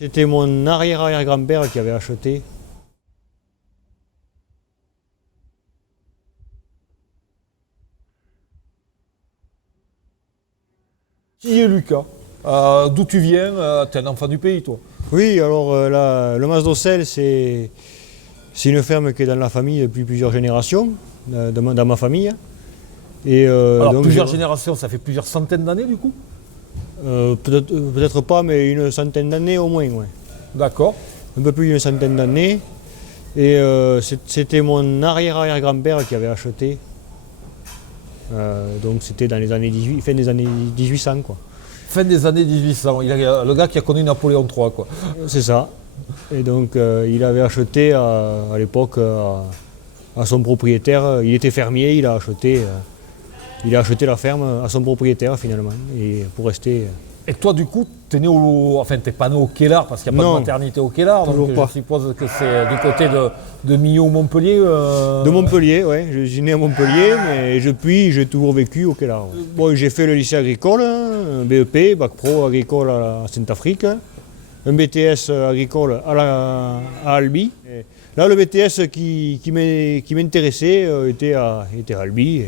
C'était mon arrière-arrière-grand-père qui avait acheté. Qui est Lucas? D'où tu viens? T'es un enfant du pays, toi? Oui, alors là, le Mas d'Ossel, c'est une ferme qui est dans la famille depuis plusieurs générations, dans ma famille. Et, Alors, donc, plusieurs générations, ça fait plusieurs centaines d'années, du coup? peut-être pas, mais une centaine d'années au moins, ouais. D'accord. Un peu plus d'une centaine d'années. Et c'était mon arrière-arrière-grand-père qui avait acheté. Donc c'était dans les années fin des années 1800, quoi. Fin des années 1800. Il a, le gars qui a connu Napoléon III, quoi. C'est ça. Et donc il avait acheté à l'époque à son propriétaire. Il était fermier, il a acheté la ferme à son propriétaire finalement. Et pour rester. Et toi, du coup, t'es né au... Enfin, t'es pas né au Kellar, parce qu'il n'y a pas Non, de maternité au Kellar, donc toujours pas. je suppose que c'est du côté de Millau-Montpellier. De Montpellier, ouais. Je suis né à Montpellier, mais depuis j'ai toujours vécu au Kellar. Ouais. Bon, j'ai fait le lycée agricole, un BEP, bac pro agricole à Saint-Afrique, un BTS agricole à Albi. Et là, le BTS qui m'intéressait était à Albi.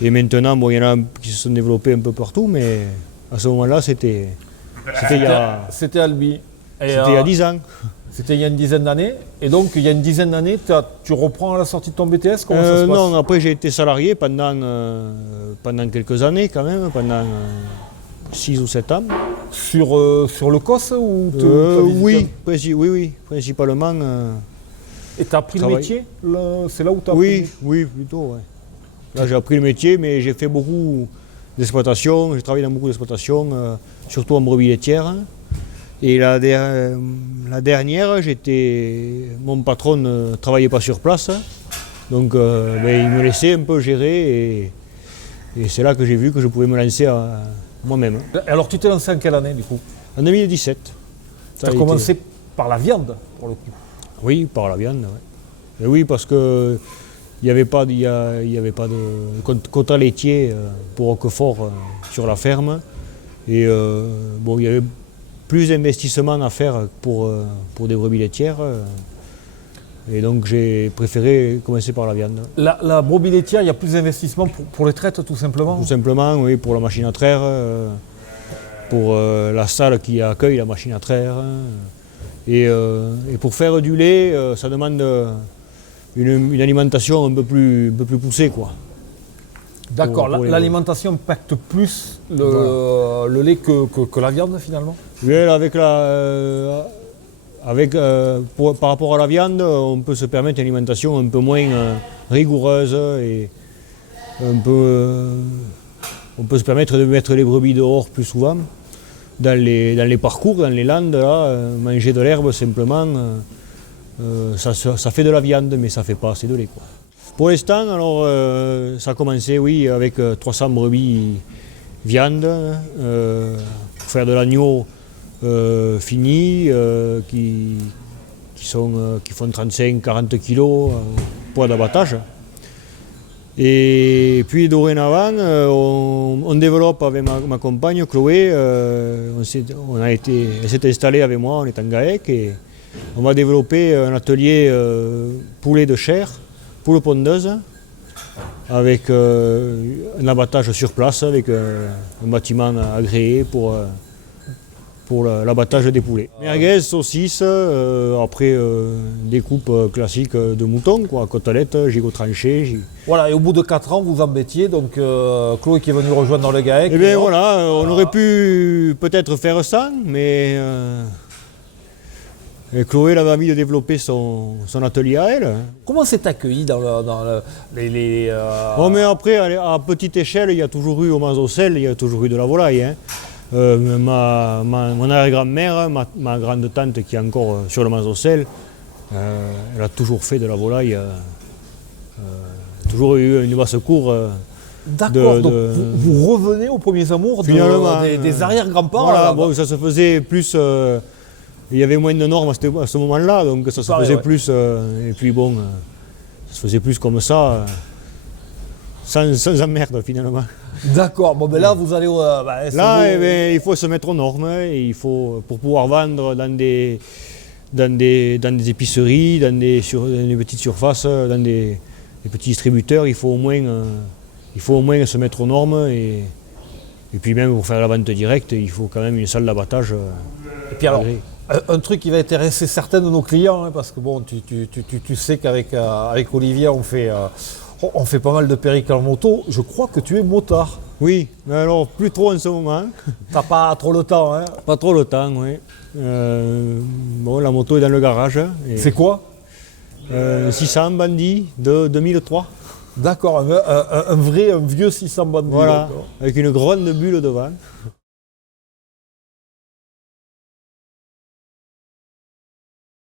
Et maintenant, bon, il y en a qui se sont développés un peu partout, mais à ce moment-là, c'était il y a C'était Albi. Et, il y a 10 ans. C'était il y a une dizaine d'années. Et donc, il y a une dizaine d'années, tu reprends à la sortie de ton BTS? Comment ça se passe? Non, après j'ai été salarié pendant quelques années quand même, pendant 6 ou 7 ans. Sur le COS ou Oui, oui, principalement. Et tu as appris le travail. métier? C'est là où tu as appris? Oui, plutôt, ouais. Là j'ai appris le métier, mais j'ai fait beaucoup d'exploitation, j'ai travaillé dans beaucoup d'exploitations, surtout en brebis laitières. Et la dernière, mon patron ne travaillait pas sur place, donc il me laissait un peu gérer et c'est là que j'ai vu que je pouvais me lancer moi-même. Alors tu t'es lancé en quelle année du coup? En 2017. Tu as commencé par la viande pour le coup? Oui, par la viande, ouais. Et oui, parce que il n'y avait pas de quota laitier pour Roquefort sur la ferme. Et bon, il y avait plus d'investissement à faire pour des brebis laitières. Et donc j'ai préféré commencer par la viande. La brebis laitière, il y a plus d'investissement pour les traites tout simplement? Tout simplement, oui, pour la machine à traire, pour la salle qui accueille la machine à traire. Et pour faire du lait, ça demande une alimentation un peu plus poussée, quoi. D'accord, l'alimentation impacte plus le lait que la viande finalement? Oui, par rapport à la viande, on peut se permettre une alimentation un peu moins rigoureuse et on peut se permettre de mettre les brebis dehors plus souvent. Dans les parcours, dans les landes, là, manger de l'herbe simplement, ça fait de la viande, mais ça ne fait pas assez de lait, quoi. Pour l'instant, alors, ça a commencé, oui, avec 300 brebis viande, pour faire de l'agneau fini, qui font 35-40 kilos, poids d'abattage. Et puis dorénavant, on développe avec ma compagne Chloé, elle s'est installée avec moi, on est en GAEC, et on va développer un atelier poulet de chair, poule pondeuse, avec un abattage sur place, avec un bâtiment agréé pour l'abattage des poulets. Merguez, saucisses, après des coupes classiques de mouton, quoi, côtelettes, gigot tranché. Voilà, et au bout de 4 ans, vous embêtiez, donc Chloé qui est venue rejoindre dans le GAEC. Eh bien voilà, on aurait pu peut-être faire ça, mais Chloé elle avait envie de développer son atelier à elle. Comment c'est accueilli dans les Bon, mais après, à petite échelle, il y a toujours eu au Mas d'Ossel, il y a toujours eu de la volaille, hein. Mon arrière-grand-mère, ma grande tante qui est encore sur le Mas d'Ossel, elle a toujours fait de la volaille, toujours eu une basse-cour. D'accord, donc vous revenez aux premiers amours des arrière-grands-parents. Voilà, bon, ça se faisait plus. Il y avait moins de normes à ce moment-là, donc ça se faisait plus. Et puis bon, ça se faisait plus comme ça. sans emmerde finalement. D'accord, bon ben là vous allez... Là, eh ben, il faut se mettre aux normes, et il faut, pour pouvoir vendre dans des épiceries, dans des petites surfaces, dans des petits distributeurs, il faut au moins se mettre aux normes, et puis même pour faire la vente directe, il faut quand même une salle d'abattage. Et puis alors, un truc qui va intéresser certains de nos clients, hein, parce que bon, tu sais qu'avec avec Olivier, on fait pas mal de péricles en moto. Je crois que tu es motard. Oui, mais alors plus trop en ce moment. T'as pas trop le temps, hein? Pas trop le temps, oui. Bon, la moto est dans le garage. C'est quoi? 600 Bandit de 2003. D'accord, un vieux 600 bandits. Voilà, avec une grande bulle devant.